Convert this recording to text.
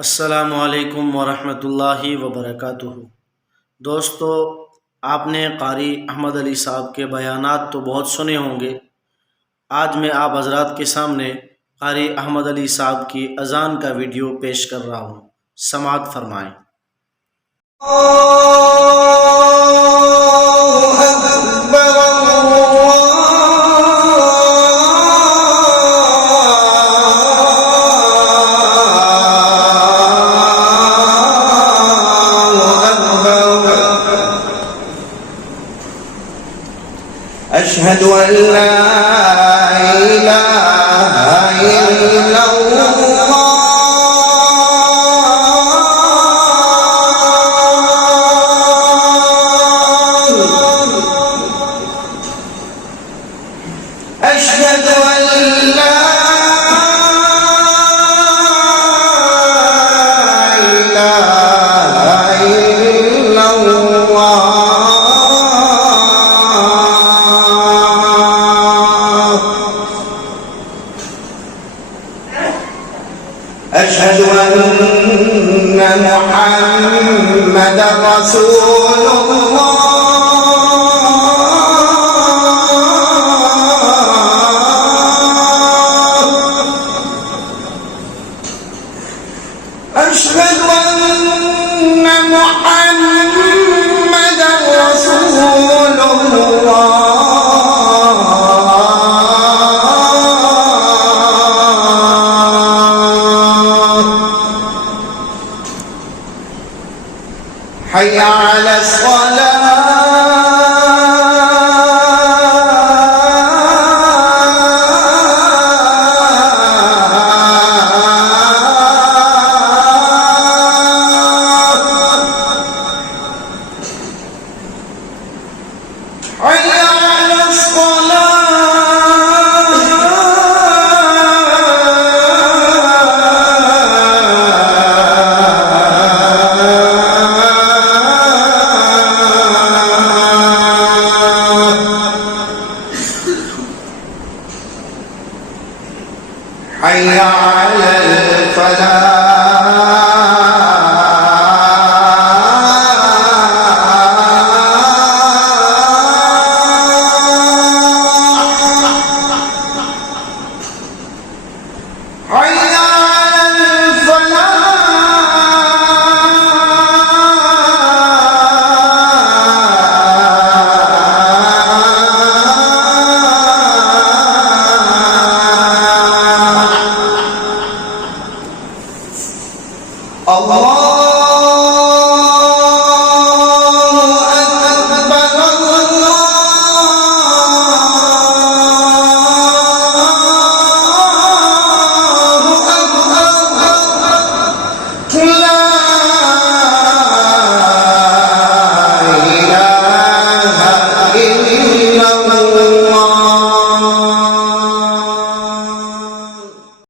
अस्सलामुअलैकुम वरहमतुल्लाहि वबरकातुहू। दोस्तों, आपने कारी अहमद अली साहब के बयानात तो बहुत सुने होंगे। आज मैं आप हजरात के सामने कारी अहमद अली साहब की अज़ान का वीडियो पेश कर रहा हूँ। समाअत फरमाएँ। أشهد أن لا إله إلا الله أشهد أن لا إله إلا الله أشهد أن محمدا رسول الله أشهد أن محمدا رسول الله حي على حي على الله